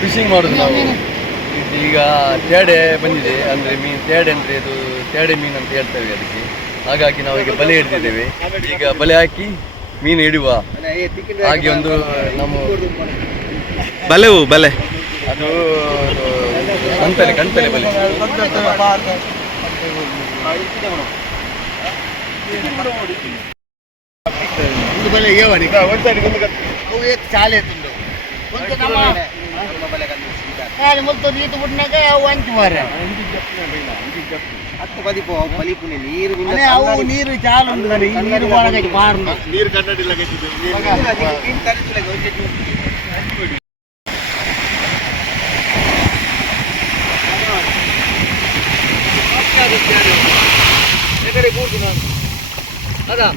Fishing ಮಾಡೋದು ನಾವು. ಈಗ ತೇಡೆ ಬಂದಿದೆ, ಅಂದರೆ ಮೀನು ತೇಡೆ ಅಂದರೆ ಇದು ತೇಡೆ ಮೀನು ಅಂತ ಹೇಳ್ತೇವೆ ಅದಕ್ಕೆ. ಹಾಗಾಗಿ ನಾವು ಈಗ ಬಲೆ ಹಿಡಿದಿದ್ದೇವೆ. ಈಗ ಬಲೆ ಹಾಕಿ ಮೀನು ಹಿಡುವ ಹಾಗೆ ಒಂದು ನಮ್ಮ ಬಲೆ ಅದು ಕಂತಲೆ ಬಲೆ. చాలే మొత్తం నీటి పుట్టినాక వంచి మారే నీరు చాలా ఉంది నీరు మారు నీరు కన్నడి అదా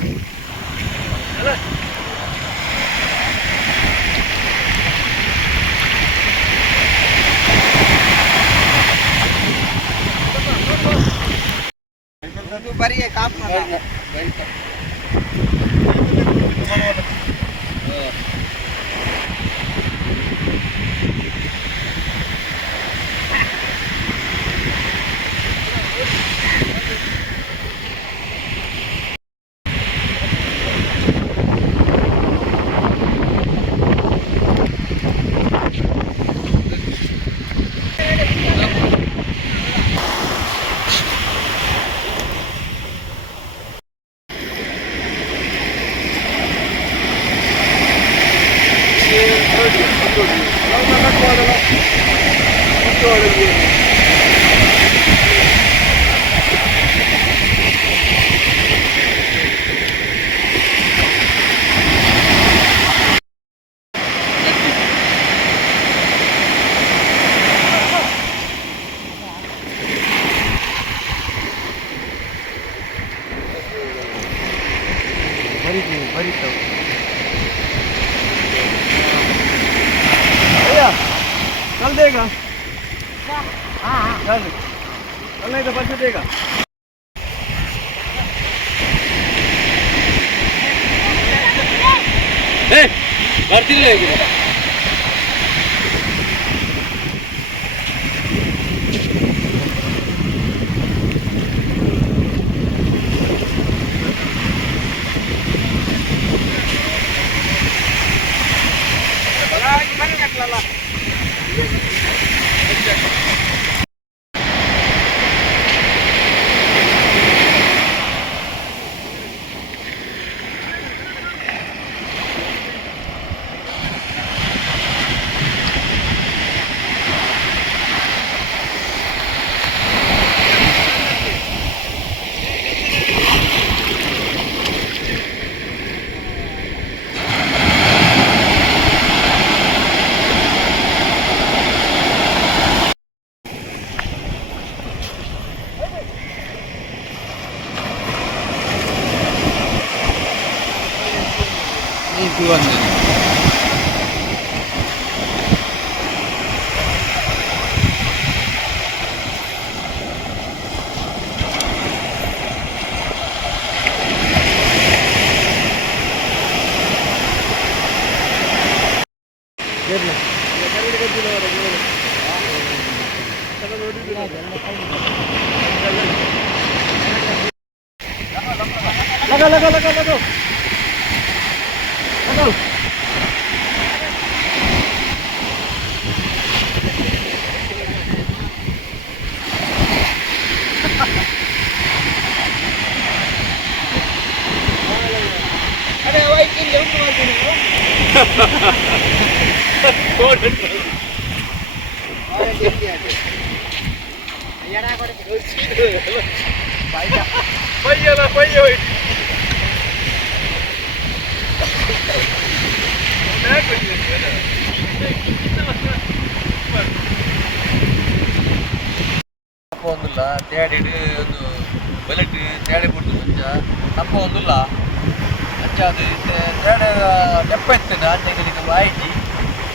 बरी आहे काम चल देगा चल नहीं तो पैसे देगा ಬರ್ತಿಲ್ಲ लगा लगा लगा लगा लगा अरे भाई किन लोग मार देंगे कौन अरे देखिए यार आकर भाई भैया ना भैया ತಪ್ಪ ಒಂದಿಲ್ಲ ತೇಡಿಡು ಒಂದು ಬಲೆಟ್ ತೇಡೆ ಬಿಡ್ತು ಮಂಚ ತಪ್ಪ ಒಂದಿಲ್ಲ ಅಂಚ ಅದು ತೇಡೆ ತೆಪ್ಪ ಇರ್ತದೆ ಆಂಟೆಗಳಿಗೆ ಆಯ್ತು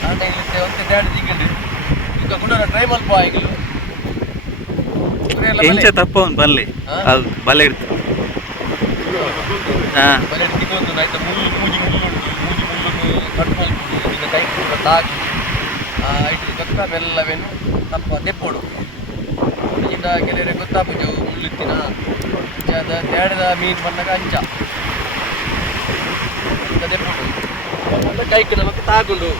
ಆಂಟೆಗಳಿಗೆ ಒಂದು ತೇಡೆ ದಿಕ್ಕಂಡು ಈಗ ಗುಂಡೂರ ಟ್ರೈ ಮಲ್ಪ ಆಯ್ಗಳು ಎಂಚ ತಪ್ಪ ಒಂದು ಬಲ್ಲೆ ಅದು ಬಲೆ ಇಡ್ತು ಬಲೆ ಇಡ್ತಿಕೊಂಡು ಆಯ್ತು ಮೂಜಿ ಮುಳ್ಳು ಕಟ್ ಮಲ್ಪುದು ಈಗ ಕೈ ಕೂಡ ತಾಗಿ ಆಯ್ತು ಕೊತ್ತ ಬೆಲ್ಲವೇನು ತಪ್ಪ ತೆಪ್ಪೋಡು ಇಂದ ಕೆಲವರಿಗೆ ಗೊತ್ತಾಗ್ಬೋದು ಮುಳ್ಳಿತ್ತಿನ ಅಂಚಾದ ತೇಡದ ಮೀನು ಬಂದಾಗ ಅಂಚ ತೆಪ್ಪೋಡು ಕೈಕಿನ ಮತ್ತೆ ತಾಗುಂಡು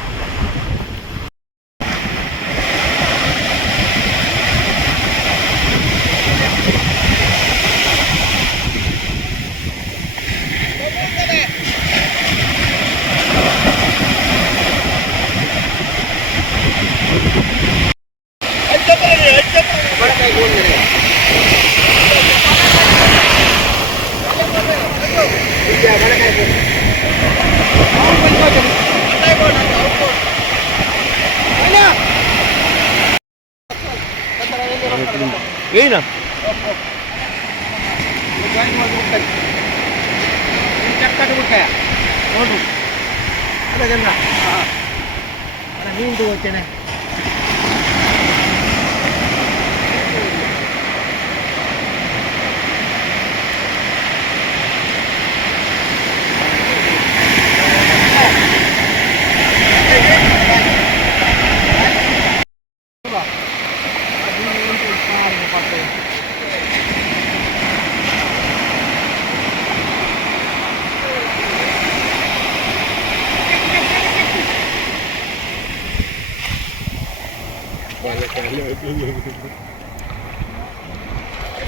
ಏನ ನೋಡು ಅದನ್ನ ಮೀನು ಹೋಗ್ತೇನೆ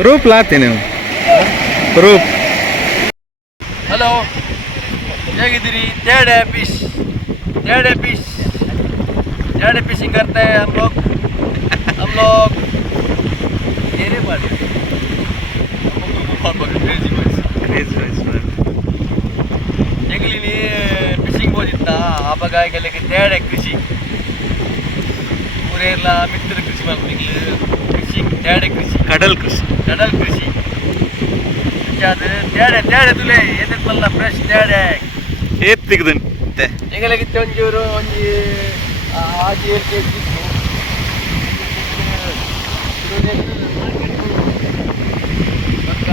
रूप लाते ನೀವು ರೂಪ್ हेलो ಹೇಗಿದ್ದೀರಿ तೇड़े फिशिंग करते हैं हम लोग येरे बात ಜಂಗಲಿನಿ ಫಿಶಿಂಗ್ ಹೋಗಿದ್ದ ಆಪಗಾಯಿಗಳಿಗೆ ತೇಡೆ ಕೃಷಿ ಊರೆಲ್ಲ ಮಿತ್ರ ಕೃಷಿ ಮಾಡ್ಲಿಕ್ಕೆ ಫಿಶಿಂಗ್ ತೇಡೆ ಕೃಷಿ ಕಡಲ್ ಕೃಷಿ ಅದು ತೇಡೆ ತುಲೆ ಎದಲ್ಲ ಫ್ರೆಶ್ ತೇಡೆ ಏತ್ ತೆಗೆದಂತೆ ಎಂಗಲಾಗಿತ್ತು ಒಂಚೂರು ಒಂಜಿ ಆಜಿ 7 kg ಇತ್ತು ಪಕ್ಕ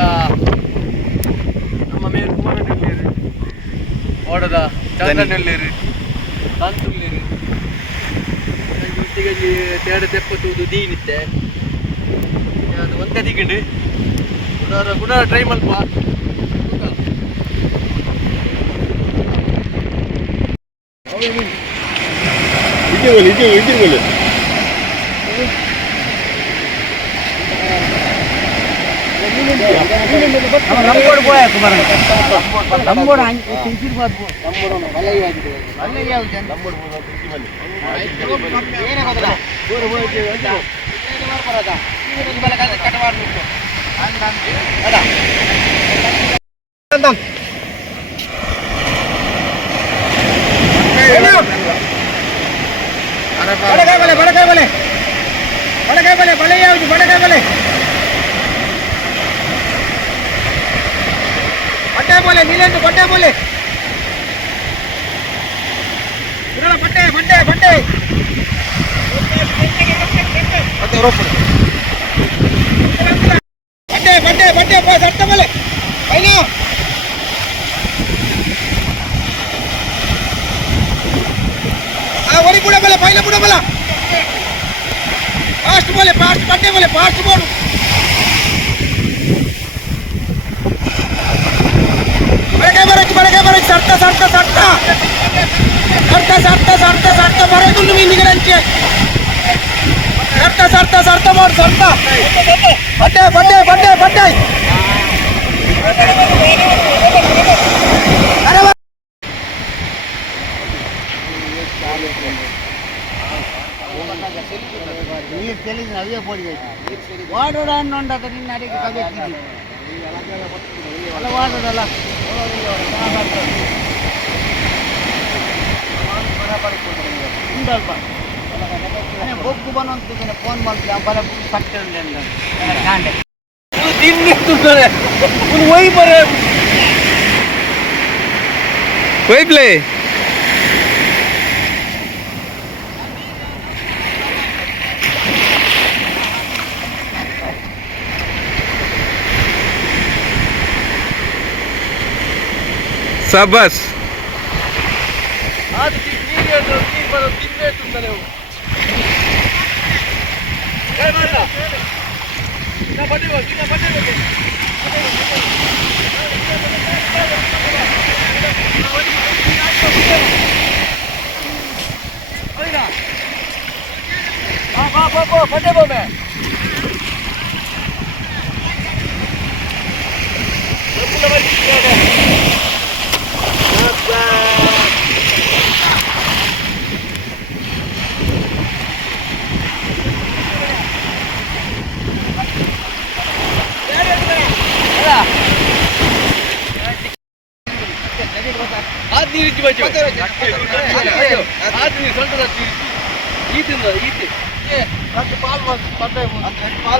ನಮ್ಮ ಮೇಲೆ ಕುಮಾರನಲ್ಲಿರು ಓಡದ ಚಂದ್ರನಲ್ಲಿರು ಕಾಂತುಲ್ಲಿರು ಇತ್ತಿಗಲ್ಲಿ ತೇಡೆ ತೆಪ್ಪತ್ತುವುದು ದೀನಿತ್ತೆ ಅದು ಒಂದೇ ದಿಗಂಡು ಗುಡ ಟ್ರೈ ಮಲ್ಪ ಇದ್ದೀವಲ್ಲ ನಮ್ಮೋಡು ಪೋಯ ಕುಮಾರ ನಮ್ಮೋಡು ತಿಂತಿರ್ಬಾರ್ದು ನಮ್ಮೋಡು ಮಲೆಗೆ ಆಗಿದೆ ಮಲೆಗೆ ಆಗುತ್ತೆ ನಮ್ಮೋಡು ಏನೇ ಗೊತ್ತಿಲ್ಲ ದೂರ ಹೋಗಿ ಬರೋದಾ ಕಟ್ ಮಾಡ್ಬಿಟ್ಟು ಬಡಕಾಯಿ ಬಲೆ ಯಾವುದು ಬಡಕಾಯಿ ಬಲೆ ಬಟ್ಟೆ ಬೋಲೆ ನೀಲೆಂದು ಬಟ್ಟೆ ಬೋಲೆ ಬಟ್ಟೆ ಬಟ್ಟೆ ಬಟ್ಟೆ ಬಟ್ಟೆ ಬಟ್ಟೆ ಬಟ್ಟೆ ಸಟ್ಟ ಬೋಲೆ ಐನೋ वरी बुढ़ा बोले पहले बुढ़ा बोला फास्ट बोले फास्ट बड्डे बोले फास्ट बोल बड़े सरता सरता सरता सरता सरता सरता सरता बड़े तुम मीनिंग रंचे सरता सरता सरता बोल सरता बड्डे बड्डे बड्डे बड्डे अरे ನೀರು ಚೆಲ್ಲಿದ್ರೆ ಅವೇ ಪೋಡಿ ವಾಟರ್ ಹಣ್ಣು ಉಂಟು ನಿನ್ನ ಅಡಿಗೆ ಕಬೇಕಿದ್ದೀವಿ ಅಲ್ಲ ವಾಟರ್ ಅಲ್ಲ ಉಂಟಲ್ಪ ಬೊಗ್ಗು ಬನ್ನೊಂದು ಫೋನ್ ಮಾಡ್ತೀವಿ ಬರ ಕಟ್ಟೆ ಕಾಂಡೆ ತಿನ್ನಿ ತುಂತಾರೆ ಒಯ್ ಬರ ಒಯ್ಪ್ಲೇ शाबाश आज की नीर बरो 3 मिनट பட்டே போமே ಪಾಲ್